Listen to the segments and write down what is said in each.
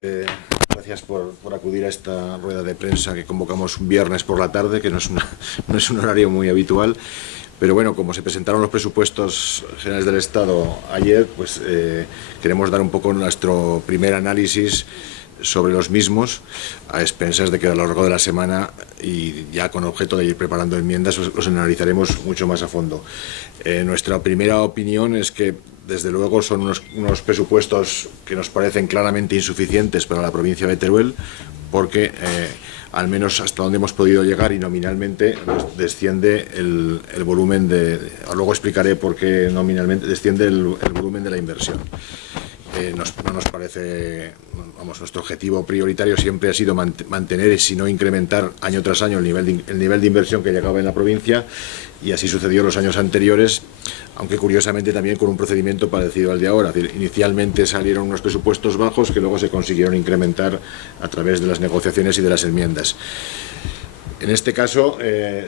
Gracias por acudir a esta rueda de prensa que convocamos un viernes por la tarde, que no es un horario muy habitual. Pero bueno, como se presentaron los presupuestos generales del Estado ayer, pues queremos dar un poco nuestro primer análisis sobre los mismos, a expensas de que a lo largo de la semana, y ya con objeto de ir preparando enmiendas, los analizaremos mucho más a fondo. Nuestra primera opinión es que, desde luego, son unos presupuestos que nos parecen claramente insuficientes para la provincia de Teruel, porque al menos hasta donde hemos podido llegar y nominalmente desciende el volumen de... Luego explicaré por qué nominalmente desciende el volumen de la inversión. No nos parece, vamos, nuestro objetivo prioritario siempre ha sido mantener, si no incrementar año tras año el nivel de inversión que llegaba en la provincia, y así sucedió en los años anteriores, aunque curiosamente también con un procedimiento parecido al de ahora. Es decir, inicialmente salieron unos presupuestos bajos que luego se consiguieron incrementar a través de las negociaciones y de las enmiendas. En este caso,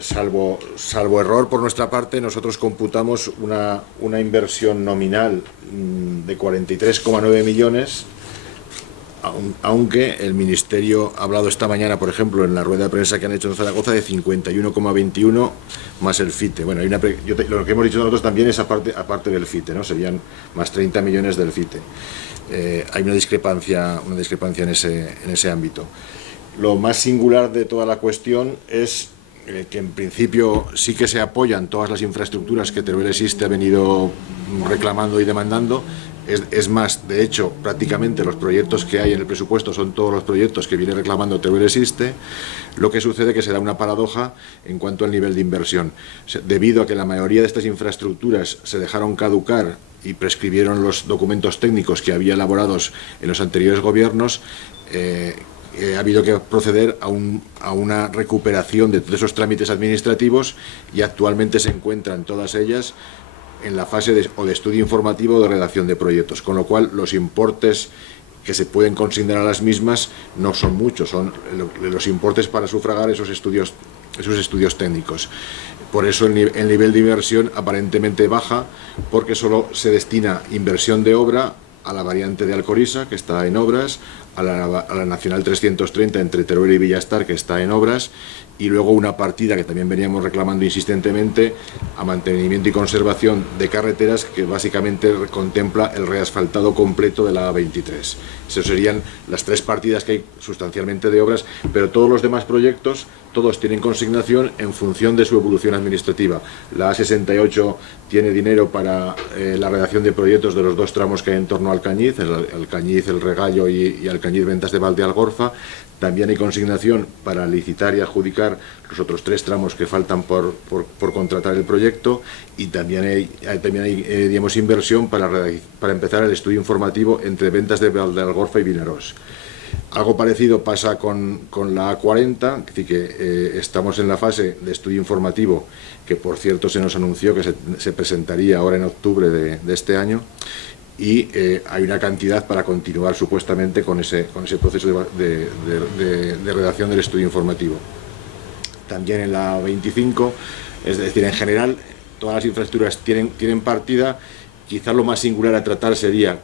salvo error por nuestra parte, nosotros computamos una inversión nominal de 43,9 millones, aunque el Ministerio ha hablado esta mañana, por ejemplo, en la rueda de prensa que han hecho en Zaragoza, de 51,21 más el FITE. Bueno, lo que hemos dicho nosotros también es aparte del FITE, ¿no? Serían más 30 millones del FITE. Hay una discrepancia en ese ámbito. Lo más singular de toda la cuestión es que en principio sí que se apoyan todas las infraestructuras que Teruel Existe ha venido reclamando y demandando. Es más, de hecho, prácticamente los proyectos que hay en el presupuesto son todos los proyectos que viene reclamando Teruel Existe. Lo que sucede que se da una paradoja en cuanto al nivel de inversión. Debido a que la mayoría de estas infraestructuras se dejaron caducar y prescribieron los documentos técnicos que había elaborados en los anteriores gobiernos, ha habido que proceder a una recuperación de todos esos trámites administrativos, y actualmente se encuentran todas ellas en la fase de estudio informativo o de redacción de proyectos, con lo cual los importes que se pueden consignar a las mismas no son muchos, son los importes para sufragar esos estudios técnicos. Por eso el nivel de inversión aparentemente baja, porque solo se destina inversión de obra a la variante de Alcoriza, que está en obras, a la Nacional 330 entre Teruel y Villastar, que está en obras, y luego una partida que también veníamos reclamando insistentemente a mantenimiento y conservación de carreteras, que básicamente contempla el reasfaltado completo de la A23. Esas serían las tres partidas que hay sustancialmente de obras, pero todos los demás proyectos, todos tienen consignación en función de su evolución administrativa. La A68 tiene dinero para la redacción de proyectos de los dos tramos que hay en torno al Cañiz, el Cañiz, el Regallo y Alcañiz Ventas de Valdealgorfa. También hay consignación para licitar y adjudicar los otros tres tramos que faltan por contratar el proyecto, y también hay digamos, inversión para empezar el estudio informativo entre Ventas de Valdealgorfa y Vinarós. Algo parecido pasa con la A40, es decir, que estamos en la fase de estudio informativo, que por cierto se nos anunció que se presentaría ahora en octubre de este año, y hay una cantidad para continuar supuestamente con ese proceso de redacción del estudio informativo. También en la 25, es decir, en general todas las infraestructuras tienen partida. Quizás lo más singular a tratar sería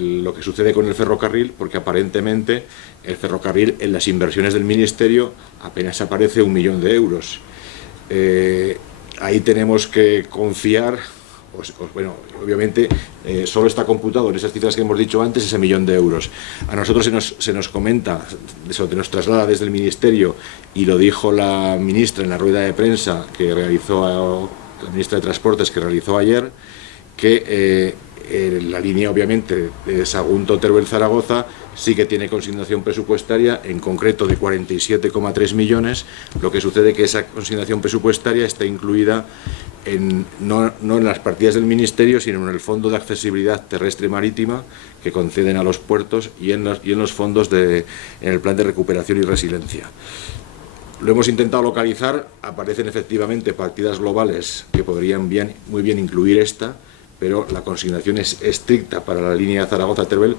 lo que sucede con el ferrocarril, porque aparentemente el ferrocarril en las inversiones del Ministerio apenas aparece 1 millón de euros. Ahí tenemos que confiar. Bueno, obviamente solo está computado en esas cifras que hemos dicho antes ese 1 millón de euros. A nosotros se nos comenta, se nos traslada desde el Ministerio, y lo dijo la ministra en la rueda de prensa que realizó, la ministra de Transportes, que realizó ayer, que la línea, obviamente, de Sagunto-Teruel-Zaragoza sí que tiene consignación presupuestaria, en concreto de 47,3 millones. Lo que sucede es que esa consignación presupuestaria está incluida no en las partidas del Ministerio, sino en el Fondo de Accesibilidad Terrestre y Marítima que conceden a los puertos, y en los fondos en el Plan de Recuperación y Resiliencia. Lo hemos intentado localizar, aparecen efectivamente partidas globales que podrían muy bien incluir esta, pero la consignación es estricta para la línea Zaragoza-Teruel,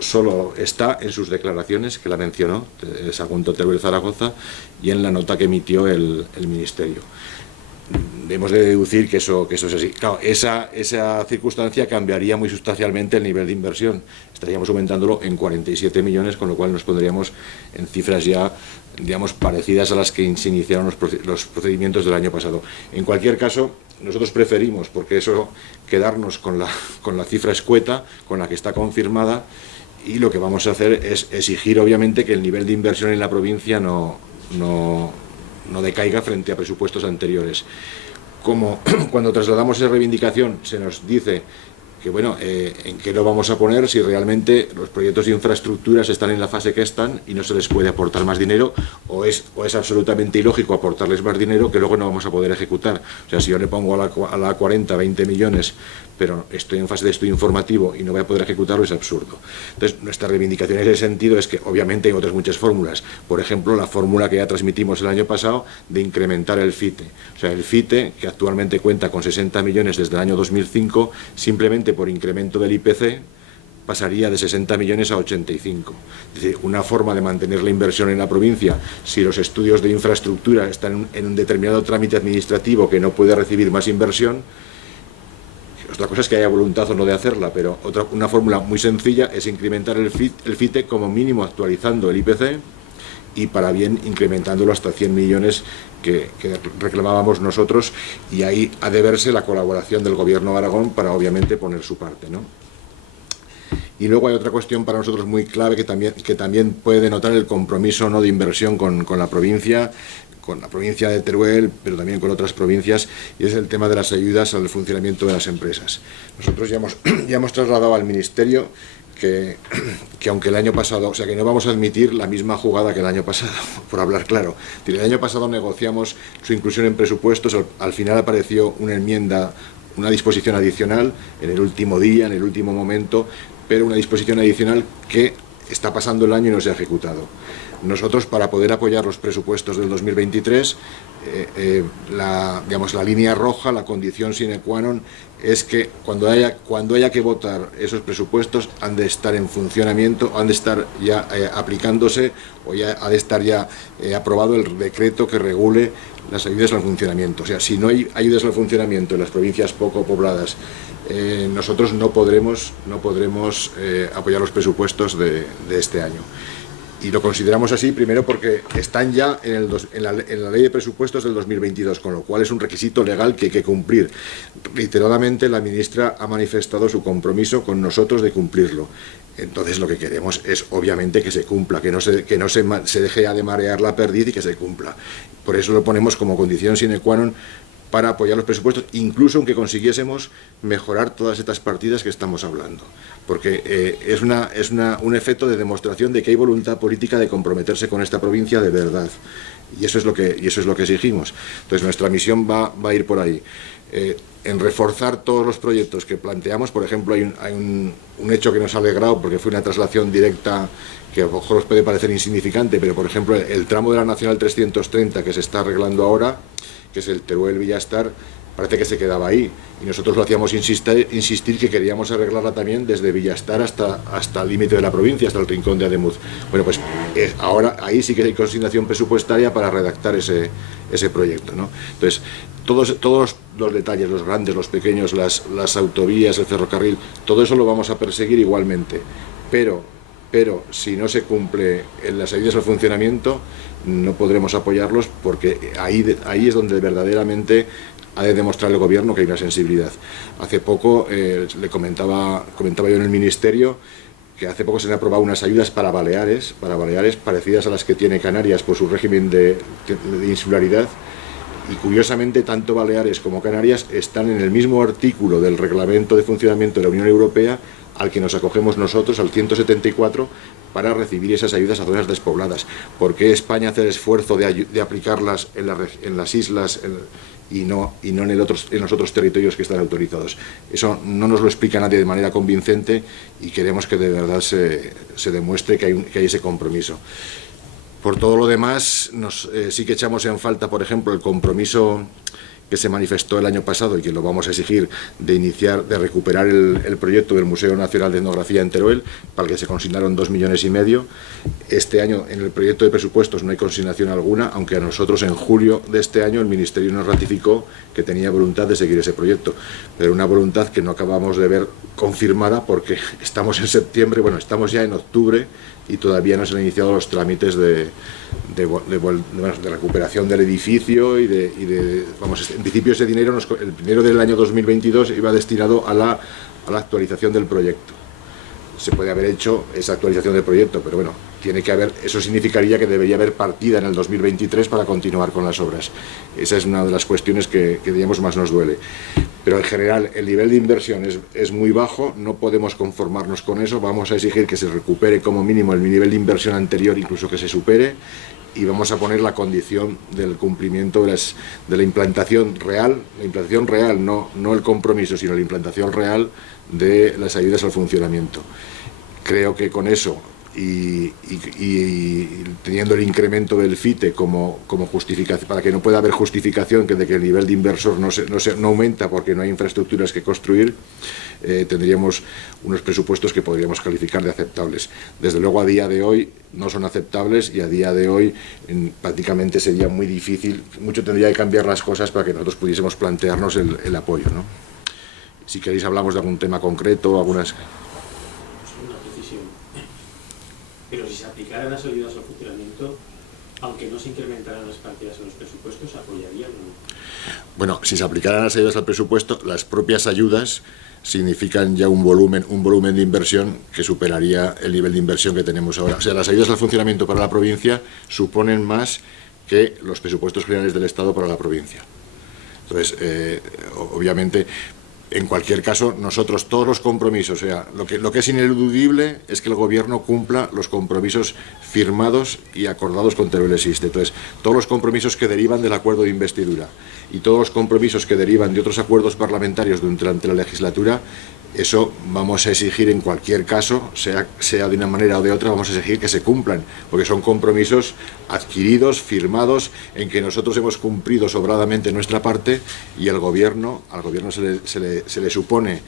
solo está en sus declaraciones, que la mencionó, Sagunto-Teruel-Zaragoza, y en la nota que emitió el Ministerio. Debemos de deducir que eso es así. Claro, esa circunstancia cambiaría muy sustancialmente el nivel de inversión. Estaríamos aumentándolo en 47 millones, con lo cual nos pondríamos en cifras ya, digamos, parecidas a las que se iniciaron los procedimientos del año pasado. En cualquier caso, nosotros preferimos, porque eso, quedarnos con la cifra escueta, con la que está confirmada, y lo que vamos a hacer es exigir, obviamente, que el nivel de inversión en la provincia no decaiga frente a presupuestos anteriores. Como cuando trasladamos esa reivindicación se nos dice que, bueno, en qué lo vamos a poner si realmente los proyectos de infraestructuras están en la fase que están y no se les puede aportar más dinero, o es absolutamente ilógico aportarles más dinero que luego no vamos a poder ejecutar. O sea, si yo le pongo a la 40, 20 millones, pero estoy en fase de estudio informativo y no voy a poder ejecutarlo, es absurdo. Entonces, nuestra reivindicación en ese sentido es que, obviamente, hay otras muchas fórmulas. Por ejemplo, la fórmula que ya transmitimos el año pasado de incrementar el FITE. O sea, el FITE, que actualmente cuenta con 60 millones desde el año 2005, simplemente por incremento del IPC, pasaría de 60 millones a 85. Es decir, una forma de mantener la inversión en la provincia, si los estudios de infraestructura están en un determinado trámite administrativo que no puede recibir más inversión. Otra cosa es que haya voluntad o no de hacerla, pero una fórmula muy sencilla es incrementar el FITE como mínimo actualizando el IPC, y para bien incrementándolo hasta 100 millones que reclamábamos nosotros, y ahí ha de verse la colaboración del Gobierno de Aragón para, obviamente, poner su parte, ¿no? Y luego hay otra cuestión para nosotros muy clave que también puede denotar el compromiso, ¿no?, de inversión con la provincia de Teruel, pero también con otras provincias, y es el tema de las ayudas al funcionamiento de las empresas. Nosotros ya hemos trasladado al Ministerio que aunque el año pasado, o sea, que no vamos a admitir la misma jugada que el año pasado, por hablar claro. El año pasado negociamos su inclusión en presupuestos, al final apareció una enmienda, una disposición adicional en el último día, en el último momento, pero una disposición adicional que está pasando el año y no se ha ejecutado. Nosotros, para poder apoyar los presupuestos del 2023, la línea roja, la condición sine qua non, es que cuando haya que votar esos presupuestos han de estar en funcionamiento, han de estar ya aplicándose, o ya ha de estar ya aprobado el decreto que regule las ayudas al funcionamiento. O sea, si no hay ayudas al funcionamiento en las provincias poco pobladas, nosotros no podremos apoyar los presupuestos de este año. Y lo consideramos así, primero porque están ya en la ley de presupuestos del 2022, con lo cual es un requisito legal que hay que cumplir. Reiteradamente la ministra ha manifestado su compromiso con nosotros de cumplirlo. Entonces lo que queremos es, obviamente, que se cumpla, que no se deje ya de marear la perdiz y que se cumpla. Por eso lo ponemos como condición sine qua non para apoyar los presupuestos, incluso aunque consiguiésemos mejorar todas estas partidas que estamos hablando, porque es un efecto de demostración de que hay voluntad política de comprometerse con esta provincia de verdad, y eso es lo que exigimos. Entonces nuestra misión va a ir por ahí, en reforzar todos los proyectos que planteamos. Por ejemplo, hay un hecho que nos ha alegrado, porque fue una traslación directa que a lo mejor os puede parecer insignificante, pero por ejemplo el tramo de la Nacional 330 que se está arreglando ahora, que es el Teruel-Villastar, parece que se quedaba ahí, y nosotros lo hacíamos insistir que queríamos arreglarla también desde Villastar hasta el límite de la provincia, hasta el rincón de Ademuz. Bueno, pues ahora ahí sí que hay consignación presupuestaria para redactar ese proyecto, ¿no? Entonces, todos los detalles, los grandes, los pequeños, las autovías, el ferrocarril, todo eso lo vamos a perseguir igualmente, pero si no se cumple en las ayudas al funcionamiento, no podremos apoyarlos, porque ahí es donde verdaderamente ha de demostrar el Gobierno que hay una sensibilidad. Hace poco, le comentaba yo en el Ministerio, que hace poco se han aprobado unas ayudas para Baleares parecidas a las que tiene Canarias por su régimen de insularidad, y curiosamente tanto Baleares como Canarias están en el mismo artículo del Reglamento de Funcionamiento de la Unión Europea al que nos acogemos nosotros, al 174, para recibir esas ayudas a zonas despobladas. ¿Por qué España hace el esfuerzo de aplicarlas en las islas y no en los otros territorios que están autorizados? Eso no nos lo explica nadie de manera convincente, y queremos que de verdad se demuestre que hay ese compromiso. Por todo lo demás, sí que echamos en falta, por ejemplo, el compromiso que se manifestó el año pasado y que lo vamos a exigir, de recuperar el proyecto del Museo Nacional de Etnografía en Teruel, para el que se consignaron 2,5 millones. Este año en el proyecto de presupuestos no hay consignación alguna, aunque a nosotros en julio de este año el Ministerio nos ratificó que tenía voluntad de seguir ese proyecto, pero una voluntad que no acabamos de ver confirmada porque estamos en septiembre, bueno, estamos ya en octubre y todavía no se han iniciado los trámites de recuperación del edificio vamos, en principio ese dinero, el dinero del año 2022 iba destinado a la actualización del proyecto. Se puede haber hecho esa actualización del proyecto, pero bueno, tiene que haber, eso significaría que debería haber partida en el 2023 para continuar con las obras. Esa es una de las cuestiones que digamos más nos duele. Pero en general el nivel de inversión es muy bajo, no podemos conformarnos con eso, vamos a exigir que se recupere como mínimo el nivel de inversión anterior, incluso que se supere, y vamos a poner la condición del cumplimiento de la implantación real, no el compromiso, sino la implantación real de las ayudas al funcionamiento. Creo que con eso y teniendo el incremento del FITE como justificación, para que no pueda haber justificación de que el nivel de inversor no aumenta porque no hay infraestructuras que construir, tendríamos unos presupuestos que podríamos calificar de aceptables. Desde luego a día de hoy no son aceptables y a día de hoy prácticamente sería muy difícil, mucho tendría que cambiar las cosas para que nosotros pudiésemos plantearnos el apoyo, ¿no? Si queréis hablamos de algún tema concreto, algunas... Una precisión. Pero si se aplicaran las ayudas al funcionamiento, aunque no se incrementaran las partidas en los presupuestos, ¿apoyarían o no? Bueno, si se aplicaran las ayudas al presupuesto, las propias ayudas significan ya un volumen de inversión que superaría el nivel de inversión que tenemos ahora. O sea, las ayudas al funcionamiento para la provincia suponen más que los presupuestos generales del Estado para la provincia. Entonces, obviamente, en cualquier caso, nosotros todos los compromisos, o sea, lo que es ineludible es que el Gobierno cumpla los compromisos firmados y acordados con Teruel Existe. Entonces, todos los compromisos que derivan del acuerdo de investidura y todos los compromisos que derivan de otros acuerdos parlamentarios durante la legislatura, eso vamos a exigir en cualquier caso, sea de una manera o de otra, vamos a exigir que se cumplan, porque son compromisos adquiridos, firmados, en que nosotros hemos cumplido sobradamente nuestra parte y al Gobierno se le supone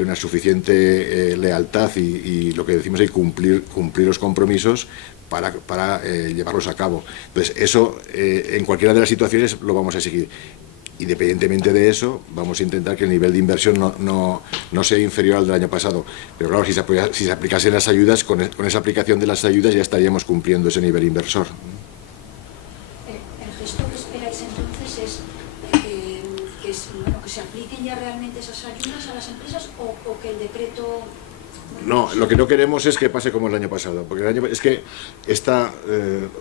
una suficiente lealtad y lo que decimos es cumplir los compromisos para llevarlos a cabo. Entonces, eso en cualquiera de las situaciones lo vamos a exigir. Independientemente de eso, vamos a intentar que el nivel de inversión no sea inferior al del año pasado. Pero claro, si se aplicasen las ayudas, con esa aplicación de las ayudas ya estaríamos cumpliendo ese nivel inversor. El gesto que esperáis entonces es que se apliquen ya realmente esas ayudas a las empresas o que el decreto... No, lo que no queremos es que pase como el año pasado, porque es que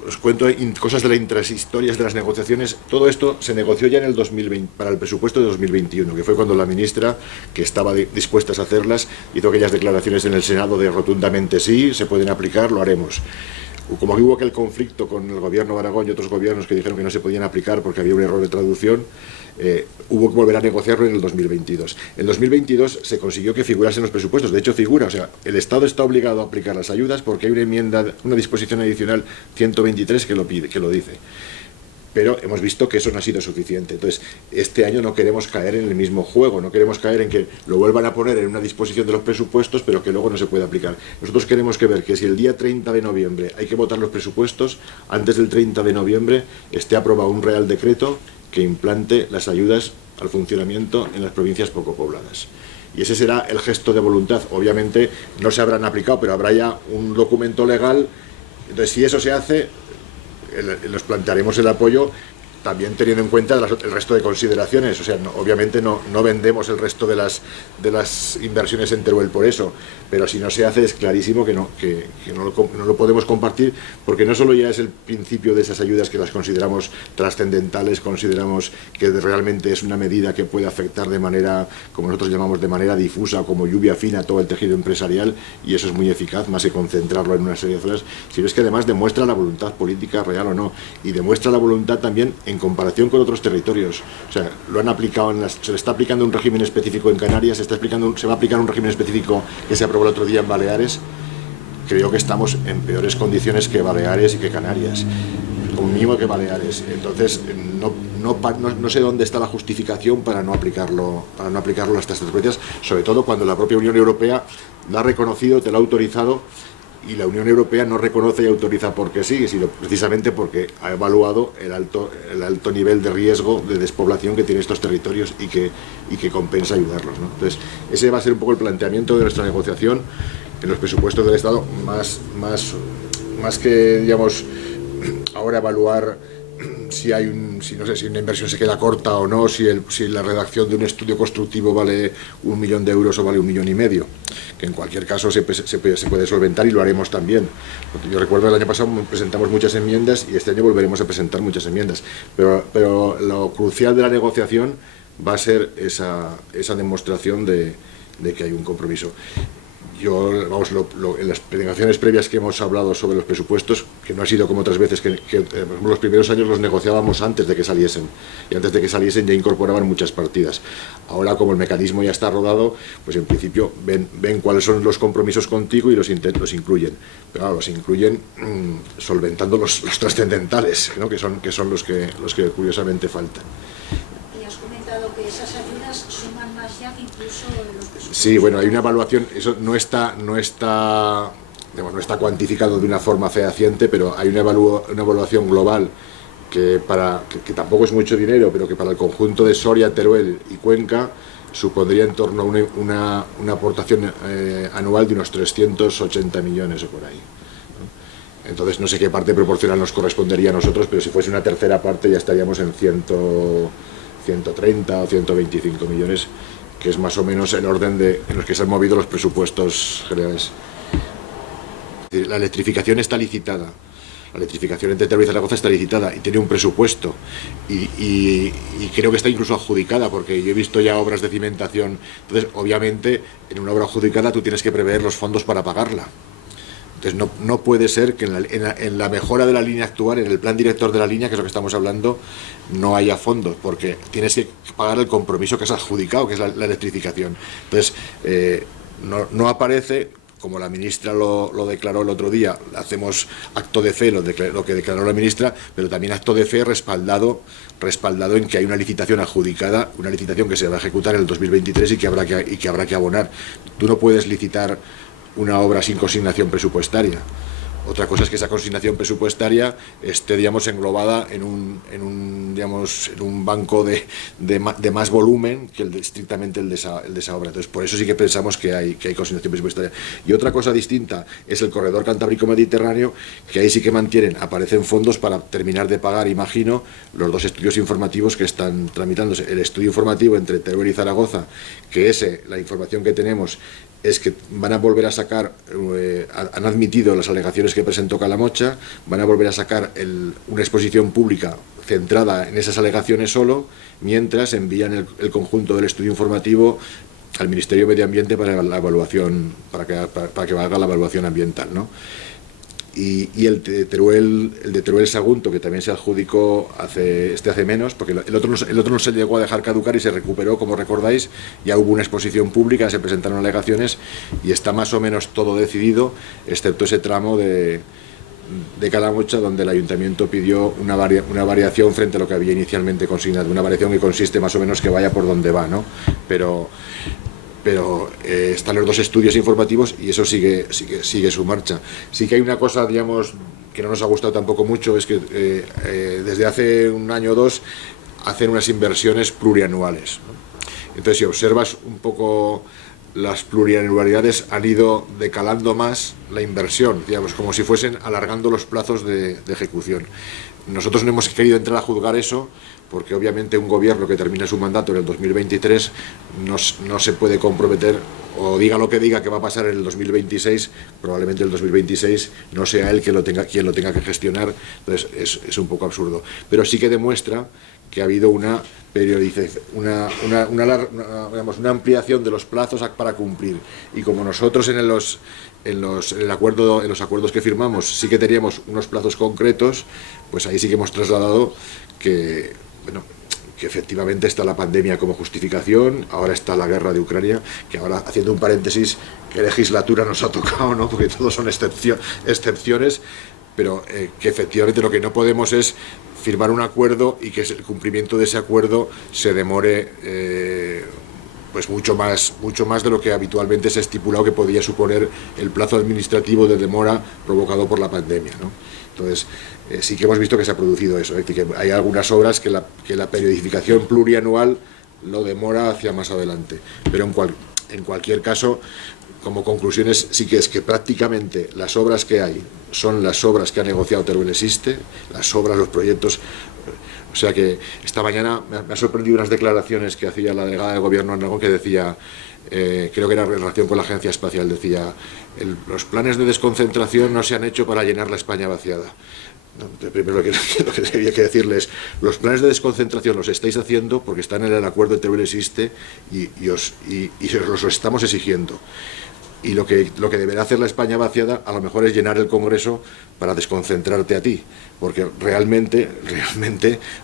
os cuento cosas de las intrahistorias de las negociaciones. Todo esto se negoció ya en el 2020, para el presupuesto de 2021, que fue cuando la ministra, que estaba dispuesta a hacerlas, hizo aquellas declaraciones en el Senado de rotundamente sí, se pueden aplicar, lo haremos. Como hubo aquel conflicto con el gobierno de Aragón y otros gobiernos que dijeron que no se podían aplicar porque había un error de traducción, hubo que volver a negociarlo en el 2022. En 2022 se consiguió que figurase en los presupuestos, de hecho figura, o sea, el Estado está obligado a aplicar las ayudas porque hay una enmienda, una disposición adicional 123 que lo pide, que lo dice. Pero hemos visto que eso no ha sido suficiente. Entonces, este año no queremos caer en el mismo juego, no queremos caer en que lo vuelvan a poner en una disposición de los presupuestos, pero que luego no se puede aplicar. Nosotros queremos ver que si el día 30 de noviembre hay que votar los presupuestos, antes del 30 de noviembre esté aprobado un Real Decreto que implante las ayudas al funcionamiento en las provincias poco pobladas. Y ese será el gesto de voluntad. Obviamente no se habrán aplicado, pero habrá ya un documento legal. Entonces, si eso se hace, nos plantearemos el apoyo también teniendo en cuenta el resto de consideraciones. O sea, obviamente no vendemos el resto de las inversiones en Teruel por eso, pero si no se hace es clarísimo que no lo podemos compartir, porque no solo ya es el principio de esas ayudas que las consideramos trascendentales, consideramos que realmente es una medida que puede afectar de manera, como nosotros llamamos, de manera difusa, como lluvia fina a todo el tejido empresarial, y eso es muy eficaz, más que concentrarlo en una serie de zonas, sino es que además demuestra la voluntad política real o no, y demuestra la voluntad también en comparación con otros territorios. O sea, lo han aplicado se le está aplicando un régimen específico en Canarias, se va a aplicar un régimen específico que se aprobó el otro día en Baleares. Creo que estamos en peores condiciones que Baleares y que Canarias, un mínimo que Baleares. Entonces, no sé dónde está la justificación para no aplicarlo a las tasas propias, sobre todo cuando la propia Unión Europea lo ha reconocido, te lo ha autorizado, y la Unión Europea no reconoce y autoriza porque sí, sino precisamente porque ha evaluado el alto nivel de riesgo de despoblación que tienen estos territorios y que compensa ayudarlos, ¿no? Entonces, ese va a ser un poco el planteamiento de nuestra negociación en los presupuestos del Estado, más que, digamos, ahora evaluar si no sé si una inversión se queda corta o no, si la redacción de un estudio constructivo vale 1 millón de euros o vale 1,5 millones, que en cualquier caso se puede solventar, y lo haremos también. Yo recuerdo el año pasado presentamos muchas enmiendas y este año volveremos a presentar muchas enmiendas, pero lo crucial de la negociación va a ser esa demostración de que hay un compromiso. Yo, vamos, en las negociaciones previas que hemos hablado sobre los presupuestos, que no ha sido como otras veces, que los primeros años los negociábamos antes de que saliesen, y antes de que saliesen ya incorporaban muchas partidas. Ahora, como el mecanismo ya está rodado, pues en principio ven cuáles son los compromisos contigo y los incluyen. Pero claro, los incluyen solventando los trascendentales, ¿no? que son los que curiosamente faltan. Y has comentado que esas ayudas suman más ya que incluso los presupuestos. Sí, bueno, hay una evaluación, eso no está cuantificado de una forma fehaciente, pero hay una evaluación global que tampoco es mucho dinero, pero que para el conjunto de Soria, Teruel y Cuenca supondría en torno a una aportación anual de unos 380 millones o por ahí, ¿no? Entonces no sé qué parte proporcional nos correspondería a nosotros, pero si fuese una tercera parte ya estaríamos en 130 o 125 millones, que es más o menos el orden en los que se han movido los presupuestos generales. La electrificación está licitada. La electrificación entre Teruel y Zaragoza está licitada y tiene un presupuesto, y creo que está incluso adjudicada, porque yo he visto ya obras de cimentación. Entonces, obviamente, en una obra adjudicada tú tienes que prever los fondos para pagarla. Entonces no puede ser que en la mejora de la línea actual, en el plan director de la línea, que es lo que estamos hablando, no haya fondos, porque tienes que pagar el compromiso que has adjudicado, que es la electrificación. Entonces no aparece, como la ministra lo declaró el otro día, hacemos acto de fe lo que declaró la ministra, pero también acto de fe respaldado en que hay una licitación adjudicada, una licitación que se va a ejecutar en el 2023 y que habrá que abonar. Tú no puedes licitar una obra sin consignación presupuestaria. Otra cosa es que esa consignación presupuestaria esté, digamos, englobada en un banco de más volumen que estrictamente el de esa obra. Entonces, por eso sí que pensamos que hay consignación presupuestaria. Y otra cosa distinta es el corredor Cantábrico-Mediterráneo, que ahí sí que aparecen fondos para terminar de pagar, imagino, los 2 estudios informativos que están tramitándose. El estudio informativo entre Teruel y Zaragoza, que la información que tenemos es que van a volver a sacar, han admitido las alegaciones que presentó Calamocha, van a volver a sacar una exposición pública centrada en esas alegaciones solo, mientras envían el conjunto del estudio informativo al Ministerio de Medio Ambiente para la evaluación, para que haga la evaluación ambiental, ¿no? Y el de Teruel Sagunto, que también se adjudicó hace menos, porque el otro no se llegó a dejar caducar y se recuperó, como recordáis. Ya hubo una exposición pública, se presentaron alegaciones y está más o menos todo decidido, excepto ese tramo de Calamocha, donde el ayuntamiento pidió una variación frente a lo que había inicialmente consignado, una variación que consiste más o menos que vaya por donde va, ¿no? Pero están los 2 estudios informativos y eso sigue su marcha. Sí que hay una cosa, digamos, que no nos ha gustado tampoco mucho, es que desde hace un año o 2 hacen unas inversiones plurianuales, ¿no? Entonces, si observas un poco, las plurianualidades han ido decalando más la inversión, digamos, como si fuesen alargando los plazos de ejecución. Nosotros no hemos querido entrar a juzgar eso, porque obviamente un gobierno que termina su mandato en el 2023 no se puede comprometer, o diga lo que diga que va a pasar en el 2026, probablemente el 2026 no sea él quien lo tenga que gestionar. Entonces es un poco absurdo, pero sí que demuestra que ha habido una periodización, una ampliación de los plazos para cumplir. Y como nosotros en los acuerdos que firmamos sí que teníamos unos plazos concretos, pues ahí sí que hemos trasladado que efectivamente está la pandemia como justificación, ahora está la guerra de Ucrania, que ahora, haciendo un paréntesis, ¿qué legislatura nos ha tocado, no? Porque todos son excepciones, pero que efectivamente lo que no podemos es firmar un acuerdo y que el cumplimiento de ese acuerdo se demore pues mucho más de lo que habitualmente se ha estipulado que podía suponer el plazo administrativo de demora provocado por la pandemia, ¿no? Entonces, sí que hemos visto que se ha producido eso, que hay algunas obras que la periodificación plurianual lo demora hacia más adelante, pero en cualquier caso, como conclusiones, sí que es que prácticamente las obras que hay son las obras que ha negociado Teruel Existe, las obras, los proyectos. O sea que esta mañana me ha sorprendido unas declaraciones que hacía la delegada del Gobierno en Aragón, que decía, creo que era en relación con la Agencia Espacial, decía, los planes de desconcentración no se han hecho para llenar la España vaciada. No, primero lo que debía que decirles, los planes de desconcentración los estáis haciendo porque están en el acuerdo de Teruel Existe y os los estamos exigiendo. Y lo que deberá hacer la España vaciada a lo mejor es llenar el Congreso para desconcentrarte a ti, porque realmente,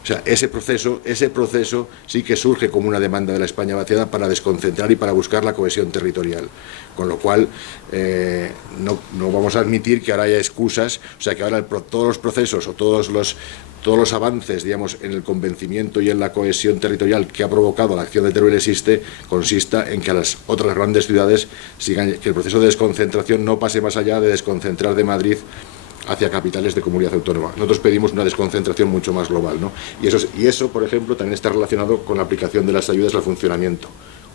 o sea, ese proceso sí que surge como una demanda de la España vaciada para desconcentrar y para buscar la cohesión territorial, con lo cual no vamos a admitir que ahora haya excusas, o sea, que ahora todos los procesos o todos los avances, digamos, en el convencimiento y en la cohesión territorial que ha provocado la acción de Teruel Existe consista en que a las otras grandes ciudades sigan, que el proceso de desconcentración no pase más allá de desconcentrar de Madrid hacia capitales de comunidad autónoma. Nosotros pedimos una desconcentración mucho más global, ¿no? Y eso, por ejemplo, también está relacionado con la aplicación de las ayudas al funcionamiento.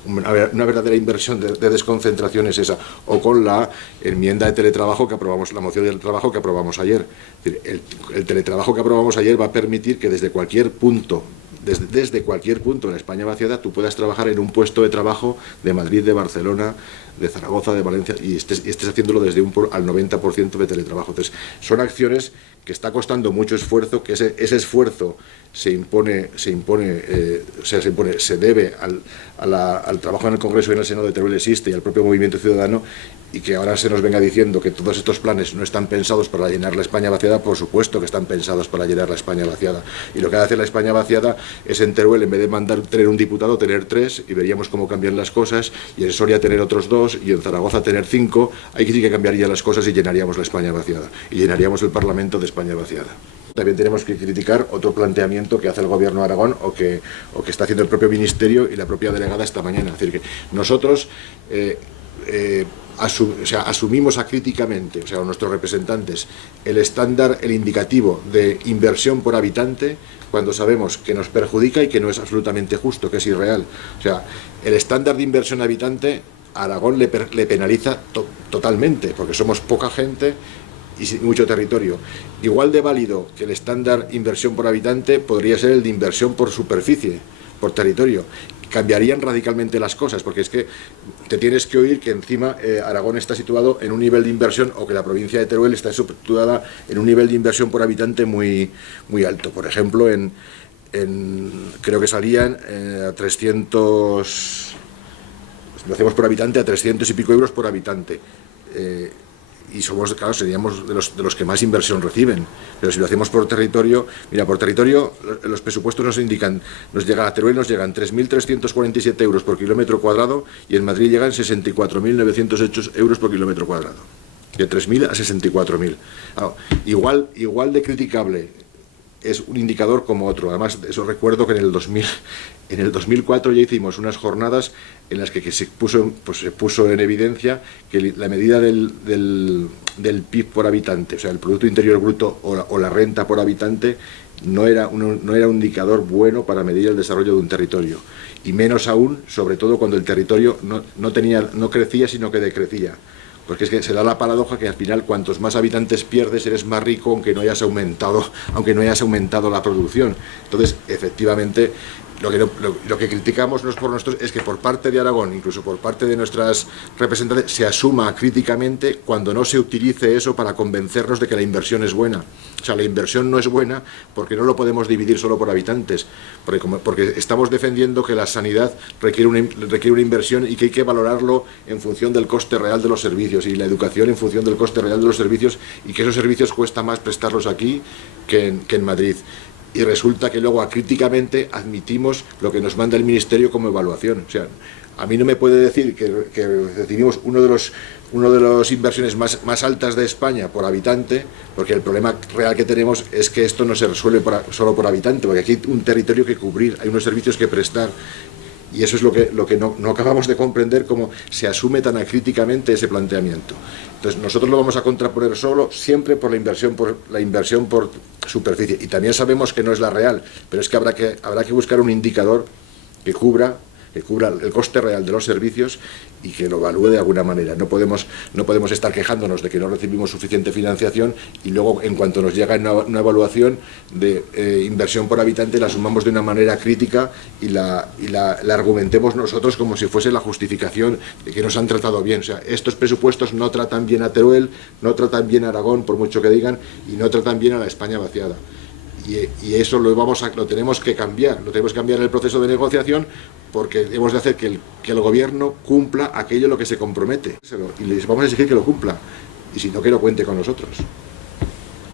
Una verdadera inversión de desconcentración es esa, o con la enmienda de teletrabajo que aprobamos, la moción del trabajo que aprobamos ayer. Es decir, el teletrabajo que aprobamos ayer va a permitir que desde cualquier punto en la España vaciada tú puedas trabajar en un puesto de trabajo de Madrid, de Barcelona, de Zaragoza, de Valencia, y estés haciéndolo desde al 90% de teletrabajo. Entonces, son acciones que está costando mucho esfuerzo, que ese esfuerzo se debe al trabajo en el Congreso y en el Senado de Teruel Existe y al propio movimiento ciudadano, y que ahora se nos venga diciendo que todos estos planes no están pensados para llenar la España vaciada. Por supuesto que están pensados para llenar la España vaciada, y lo que hace la España vaciada es en Teruel, en vez de tener un diputado, tener 3, y veríamos cómo cambian las cosas, y en Soria tener otros 2, y en Zaragoza tener 5, ahí sí que cambiaría las cosas y llenaríamos la España vaciada, y llenaríamos el Parlamento de España vaciada. También tenemos que criticar otro planteamiento que hace el Gobierno de Aragón o que está haciendo el propio Ministerio y la propia delegada esta mañana. Es decir, que nosotros asumimos acríticamente, o sea, nuestros representantes, el estándar, el indicativo de inversión por habitante, cuando sabemos que nos perjudica y que no es absolutamente justo, que es irreal. O sea, el estándar de inversión habitante a Aragón le penaliza totalmente, porque somos poca gente y mucho territorio. Igual de válido que el estándar inversión por habitante podría ser el de inversión por superficie, por territorio. Cambiarían radicalmente las cosas, porque es que te tienes que oír que encima Aragón está situado en un nivel de inversión, o que la provincia de Teruel está situada en un nivel de inversión por habitante muy, muy alto. Por ejemplo, creo que salían a 300, lo hacemos por habitante, a 300 y pico euros por habitante. Y somos, claro, seríamos de los que más inversión reciben. Pero si lo hacemos por territorio, mira, por territorio los presupuestos a Teruel nos llegan 3.347 euros por kilómetro cuadrado, y en Madrid llegan 64.908 euros por kilómetro cuadrado. De 3.000 a 64.000. Igual de criticable es un indicador como otro. Además, eso recuerdo que en el 2004 ya hicimos unas jornadas en las que se puso en evidencia que la medida del PIB por habitante, o sea, el Producto Interior Bruto o la renta por habitante, no era un indicador bueno para medir el desarrollo de un territorio. Y menos aún, sobre todo cuando el territorio no crecía, sino que decrecía. Porque es que se da la paradoja que al final, cuantos más habitantes pierdes, eres más rico, aunque no hayas aumentado la producción. Entonces, efectivamente, lo que criticamos no es por nosotros, es que por parte de Aragón, incluso por parte de nuestras representantes, se asuma críticamente cuando no se utilice eso para convencernos de que la inversión es buena. O sea, la inversión no es buena porque no lo podemos dividir solo por habitantes, porque estamos defendiendo que la sanidad requiere una inversión y que hay que valorarlo en función del coste real de los servicios, y la educación en función del coste real de los servicios, y que esos servicios cuesta más prestarlos aquí que en Madrid. Y resulta que luego acríticamente admitimos lo que nos manda el Ministerio como evaluación. O sea, A mí no me puede decir que recibimos una de las inversiones más altas de España por habitante, porque el problema real que tenemos es que esto no se resuelve solo por habitante, porque aquí hay un territorio que cubrir, hay unos servicios que prestar. Y eso es lo que no acabamos de comprender, cómo se asume tan acríticamente ese planteamiento. Entonces nosotros lo vamos a contraponer solo siempre por la inversión por superficie. Y también sabemos que no es la real, pero es que habrá que buscar un indicador que cubra el coste real de los servicios y que lo evalúe de alguna manera. No podemos estar quejándonos de que no recibimos suficiente financiación y luego, en cuanto nos llega una evaluación de inversión por habitante, la sumamos de una manera crítica y la argumentemos nosotros como si fuese la justificación de que nos han tratado bien. O sea, estos presupuestos no tratan bien a Teruel, no tratan bien a Aragón, por mucho que digan, y no tratan bien a la España vaciada. Y eso lo tenemos que cambiar, en el proceso de negociación, porque hemos de hacer que el gobierno cumpla aquello a lo que se compromete. Y les vamos a exigir que lo cumpla, y si no, que no cuente con nosotros.